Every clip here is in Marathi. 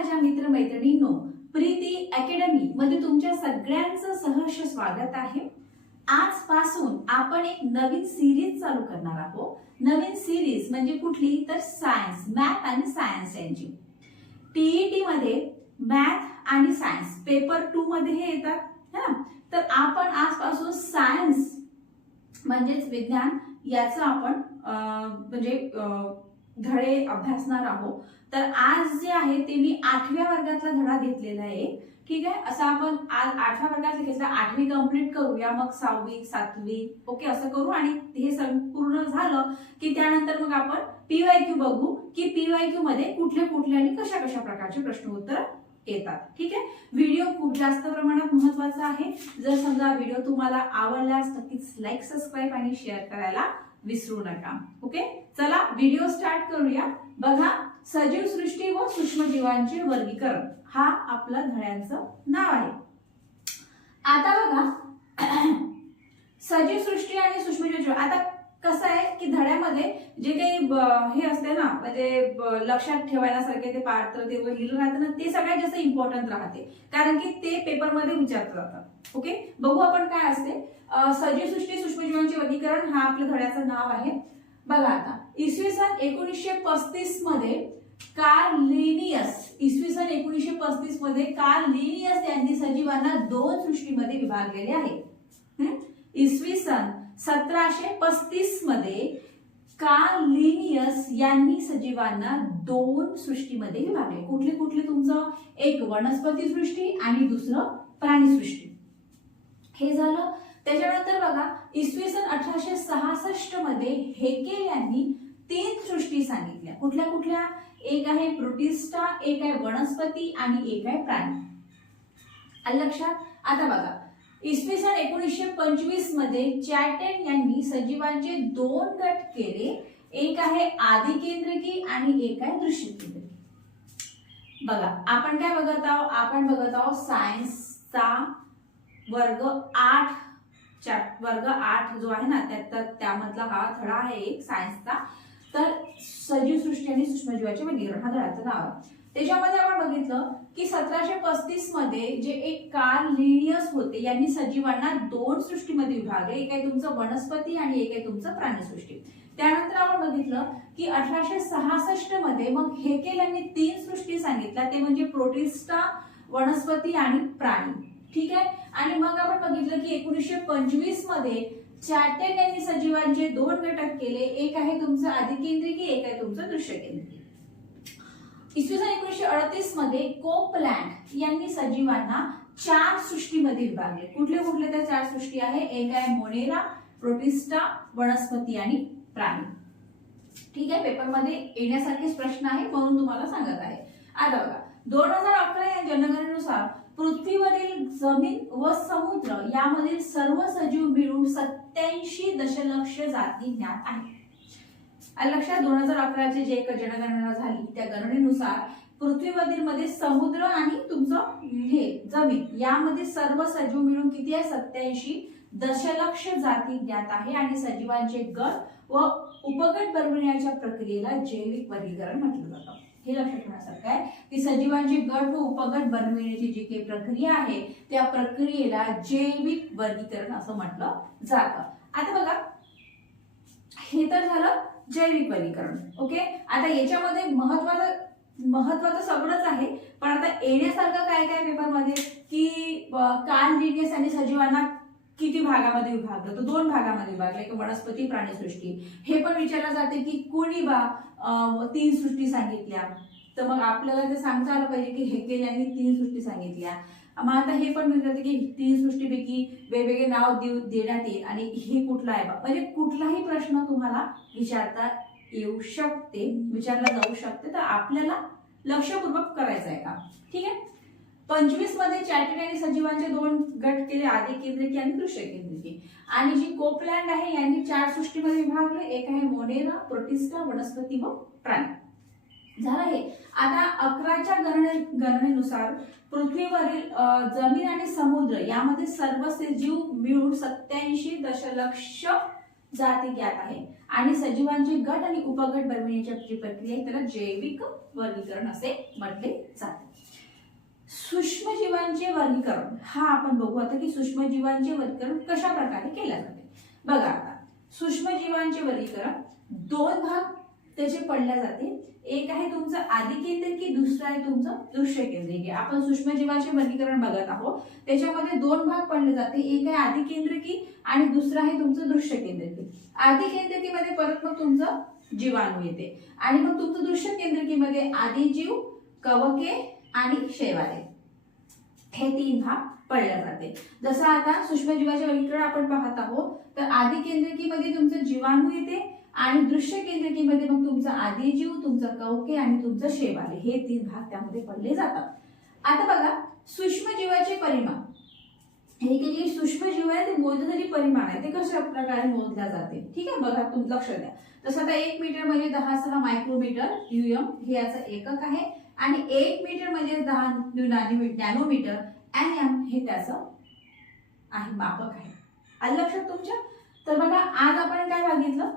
माझ्या मित्रमैत्रिणींनो, प्रीती अकॅडमी मध्ये तुमच्या सगळ्यांचं सहर्ष स्वागत आहे। आजपासून आपण एक नवीन सिरीज चालू करणार आहोत। नवीन सिरीज म्हणजे कुठली तर सायन्स, मॅथ आणि सायन्स यांची। टीईटी मध्ये मॅथ आणि सायन्स पेपर 2 मध्ये हे येतात है ना। तर आपण आजपासून सायन्स म्हणजेच विज्ञान याचं आपण म्हणजे धडे अभ्यासणार आहोत। तर आज जे आहे ते मी 8व्या वर्गातला धडा घेतलेला आहे। ठीक आहे, असं आपण आज 8व्या वर्गातला घेतला, 8वी कंप्लीट करूया, मग 6वी 7वी ओके असं करू आणि हे संपूर्ण झालं की त्यानंतर मग आपण पीवायक्यू बघू की पीवायक्यू मध्ये कुठले कुठले आणि कशा कशा प्रकारचे प्रश्न उत्तर येतात। ठीक आहे, व्हिडिओ खूप जास्त प्रमाणात महत्त्वाचा आहे। जर समजा व्हिडिओ तुम्हाला आवडल्यास नक्कीच लाईक, सबस्क्राइब आणि शेअर करायला विसरू नका। ओके, चला व्हिडिओ स्टार्ट करूया। बघा, सजीव सृष्टी व सूक्ष्मजीवांचे वर्गीकरण हा आपला धड्यांचं नाव आहे। आता बघा सजीव सृष्टी आणि सूक्ष्मजीव, आता कसं आहे की धड्यामध्ये जे काही हे असते ना म्हणजे लक्षात ठेवायसारखे ते पात्र ते लिहिलं राहतं ना, ते सगळ्यात जास्त इम्पॉर्टंट राहते, कारण की ते पेपर मध्ये विचारलं जातं। ओके, बघू आपण काय असते सजीव सृष्टी सूक्ष्मजीवांचे वर्गीकरण, हा आपल्या धड्याचं नाव आहे। बघा आता इसवी सन 1935 मध्ये कार्ल लिनियस, इसवी सन 1935 मध्ये कार्ल लिनियस यांनी सजीवांना 2 सृष्टीमध्ये विभागलेले आहे। इसवी सन 1735 मध्ये कार्ल लिनियस यांनी सजीवांना 2 सृष्टीमध्ये विभागले। कुठले कुठले तुमचं, एक वनस्पती सृष्टी आणि दुसरं प्राणी सृष्टी। हे झालं। त्याच्यानंतर बघा इसवी सन 1866 मध्ये हेकेल यांनी 3 सृष्टी सांगितल्या। कुठल्या कुठल्या, एक आहे प्रोटिस्टा, एक आहे वनस्पती आणि एक आहे प्राणी। आलं लक्षात? आता बघा इसवी सन 1925 मध्ये चॅटन यांनी सजीवांचे 2 गट केले, एक आहे आदिकेंद्रकी आणि एक आहे दृश्य केंद्रकी। बघा आपण काय बघत आहोत, आपण बघत आहोत सायन्सचा वर्ग 8 वर्ग 8 जो आहे ना त्यामधला हा धडा आहे एक सायन्सचा। तर सजीव सृष्टी आणि सूक्ष्मजीवाचे वर्गीकरण हा धड्याचं नाव आहे। त्याच्यामध्ये आपण बघितलं की 1735 मध्ये जे एक कार्ल लिनियस होते यांनी सजीवांना 2 सृष्टीमध्ये विभागले, एक आहे तुमचं वनस्पती आणि एक आहे तुमचं प्राणी सृष्टी। त्यानंतर आपण बघितलं की 1866 मध्ये मग हेकेल यांनी 3 सृष्टी सांगितल्या, ते म्हणजे प्रोटिस्टा, वनस्पती आणि प्राणी। ठीक आहे, आणि मग आपण बघितलं की 1925 मध्ये चॅटन यांनी सजीवांचे 2 घटक केले, एक आहे तुमचं आदिकेंद्रिकी, एक आहे तुमचं दृश्य केंद्रिकी। इसवी सन 1938 मध्ये कोपलँड यांनी सजीवांना 4 सृष्टीमध्ये विभागले। कुठले कुठले त्या 4 सृष्टी आहे, एक आहे मोनेरा, प्रोटिस्टा, वनस्पती आणि प्राणी। ठीक आहे, पेपर मध्ये येण्यासारखेच प्रश्न आहे म्हणून तुम्हाला सांगत आहे। आता बघा 2011 या जनगणनेनुसार पृथ्वीवरील जमीन व समुद्र यामधील सर्व सजीव मिळून 87 दशलक्ष जाती ज्ञात आहेत। लक्षात, 2011 ची जे जनगणना झाली त्या गणनेनुसार पृथ्वीवरील मध्ये समुद्र आणि तुमचं हे जमीन यामध्ये सर्व सजीव मिळून किती आहे, 87 दशलक्ष जाती ज्ञात आहे। आणि सजीवांचे गट व उपगट बनविण्याच्या प्रक्रियेला जैविक वर्गीकरण म्हटलं जातं। हे लक्षात ठेवण्यासारखं आहे की सजीवांचे गट व उपगट बनविण्याची जी काही प्रक्रिया आहे त्या प्रक्रियेला जैविक वर्गीकरण असं म्हटलं जातं। आता बघा हे तर झालं जैविक वर्गीकरण। ओके, आता याच्यामध्ये महत्वाचं सगळंच आहे, पण आता येण्यासारखं काय काय पेपर मध्ये की कार्ल लिनियस आणि सजीवांना किती भागामध्ये विभागलं, तर 2 भागामध्ये विभागलं, एक वनस्पती प्राणी सृष्टी। हे पण विचारलं जाते की कोणी 3 सृष्टी सांगितल्या, तर मग आपल्याला ते सांगता आलं पाहिजे की हेकेल यांनी 3 सृष्टी सांगितल्या। मग आता हे पण विचारते की 3 सृष्टीपैकी वेगवेगळे नाव देण्यात येईल आणि हे कुठला आहे, म्हणजे कुठलाही प्रश्न तुम्हाला विचारता येऊ शकते, विचारला जाऊ शकते, तर आपल्याला लक्षपूर्वक करायचं आहे का। ठीक आहे, 25 मध्ये चॅटन यांनी सजीवांचे 2 गट केले, आदिकेंद्रिकी आणि दृश्य केंद्रिकी। आणि जी कोपलँड आहे यांनी 4 सृष्टीमध्ये विभागले, एक आहे मोनेरा, प्रोटिस्टा, वनस्पती व प्राणी। झालं हे। आता 11च्या गणनेनुसार पृथ्वीवरील जमीन आणि समुद्र यामध्ये सर्व सजीव मिळून 87 दशलक्ष जाती ज्ञात आहे आणि सजीवांचे गट आणि उपगट बनविण्याची प्रक्रिया त्याला जैविक वर्गीकरण असे म्हटले जाते। सूक्ष्मजीवांचे वर्गीकरण हा आपण बघू आता की सूक्ष्मजीवांचे वर्गीकरण कशा प्रकारे केले जाते। बघा आता सूक्ष्मजीवांचे वर्गीकरण दोन भाग त्याचे पडले जाते। एक आहे तुमचं आदिकेंद्रिकी, दुसरं आहे तुमचं दृश्य केंद्रिकी। आपण सूक्ष्मजीवाचे वर्गीकरण बघत आहोत, त्याच्यामध्ये दोन भाग पडले जाते, एक आहे आदिकेंद्रिकी आणि दुसरं आहे तुमचं दृश्य केंद्रिकी। आदिकेंद्रिकीमध्ये परत मग तुमचं जीवाणू येते आणि मग तुमचं दृश्य केंद्रिकीमध्ये आदिजीव, कवके आणि शैवाले हे तीन भाग पडले जाते। जसं आता सूक्ष्मजीवाचे वर्गीकरण आपण पाहत आहोत, तर आदिकेंद्रिकीमध्ये तुमचं जीवाणू येते आणि दृश्य केंद्रिकीमध्ये मग तुमचा आदिजीव, तुमचा कवके आणि तुमचं शैवाले हे तीन भाग त्यामध्ये पडले जातात। आता बघा सूक्ष्मजीवाचे परिमाण, हे जे सूक्ष्मजीव आहे ते मोजण्याचे परिमाण आहे ते कशा प्रकारे मोजल्या जाते, ठीक आहे। बघा तुम्ही लक्ष द्या। तसं आता 1 मीटर म्हणजे 10 मायक्रोमीटर UM हे याचं एकक आहे आणि 1 मीटर म्हणजे 10 नॅनोमीटर NM हे त्याचं आहे मापक आहे। आलं लक्षात तुमच्या? तर बघा आज आपण काय बघितलं,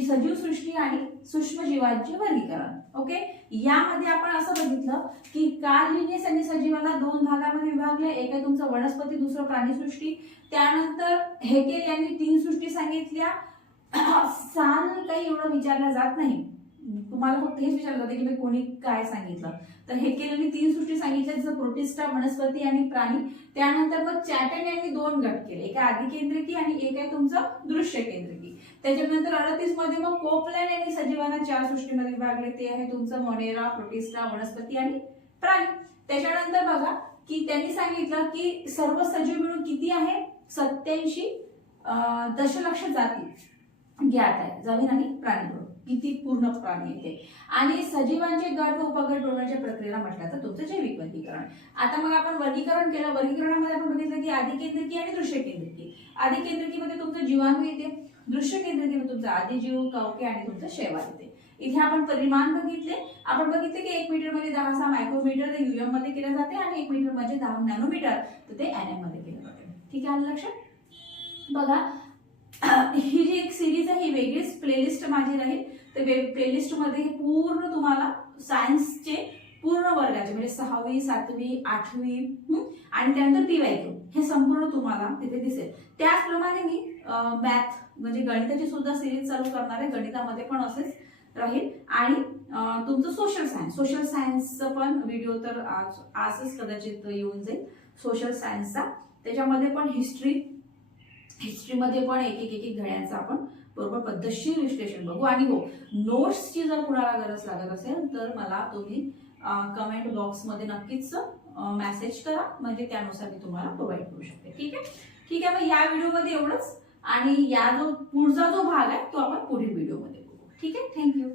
सजीव सृष्टी आणि सूक्ष्मजीवांचे वर्गीकरण। ओके, यामध्ये आपण असं बघितलं की कार्ल लिन्नेस यांनी सजीवांना दोन भागामध्ये विभागले, एक आहे तुमचं वनस्पती, दुसरं प्राणीसृष्टी। त्यानंतर हेकेल यांनी तीन सृष्टी सांगितल्या। साल काही एवढं विचारलं जात नाही, तुम्हाला फक्त हेच विचारलं जाते की कोणी काय सांगितलं। तर हेकेल यांनी तीन सृष्टी सांगितल्या, जसं प्रोटिस्टा, वनस्पती आणि प्राणी। त्यानंतर मग चॅटन यांनी दोन गट केले, एक आहे आदिकेंद्रिकी आणि एक आहे तुमचं दृश्य केंद्रिकी। त्याच्यानंतर 38 मध्ये मग कोपलॅंड यांनी सजीवांना चार सृष्टीमध्ये विभागले, ते आहे तुमचं मोनेरा, प्रोटिस्टा, वनस्पती आणि प्राणी। त्याच्यानंतर बघा की त्यांनी सांगितलं की सर्व सजीव मिळून किती आहे, 87 दशलक्ष जाती ज्ञात आहे, जमीन आणि प्राणी मिळून किती पूर्ण प्राणी येते। आणि सजीवांचे गट व उपगट बनवण्याच्या प्रक्रियेला म्हटलं तर तुमचं जैविक वर्गीकरण। आता मग आपण वर्गीकरण केलं, वर्गीकरणामध्ये आपण बघितलं की आदिकेंद्रिकी आणि दृश्य केंद्रिकी। आदिकेंद्रिकीमध्ये तुमचं जीवाणू येते, दृश्य केंद्रिकीमध्ये तुमचं आदिजीव, कवके आणि तुमचं शैवाल येते। इथे आपण परिमाण बघितले, आपण बघितले की 1 मीटर म्हणजे 10 मायक्रोमीटर ते UM मध्ये केले जाते आणि 1 मीटर म्हणजे 10 नॅनोमीटर तर ते NM मध्ये केले जाते, ठीक आहे। लक्षात बघा ही जी एक सिरीज आहे ही वेगळीच प्लेलिस्ट माझी राहील, तर प्लेलिस्ट मध्ये पूर्ण तुम्हाला सायन्सचे पूर्ण वर्गाचे म्हणजे 6वी 7वी 8वी आणि त्यानंतर PYQ हे संपूर्ण तुम्हाला तिथे दिसेल। त्याचप्रमाणे मी मॅथ म्हणजे गणिताची सुद्धा सिरीज चालू करणार आहे, गणितामध्ये पण असेच राहील आणि तुमचं सोशल सायन्सचं पण व्हिडिओ तर आजच कदाचित येऊन जाईल सोशल सायन्सचा। त्याच्यामध्ये पण हिस्ट्रीमध्ये पण एक धड्यांचं आपण बरोबर पद्धतशीर विश्लेषण बघू। आणि हो, नोट्सची जर कुणाला गरज लागत असेल तर मला तुम्ही कमेंट बॉक्समध्ये नक्कीच मेसेज करा, म्हणजे त्यानुसार मी तुम्हाला प्रोव्हाइड करू शकते, ठीक आहे। ठीक आहे, मग या व्हिडिओमध्ये एवढंच आणि या जो पुढचा जो भाग आहे तो आपण पुढील व्हिडिओमध्ये बघू, ठीक आहे। थँक्यू।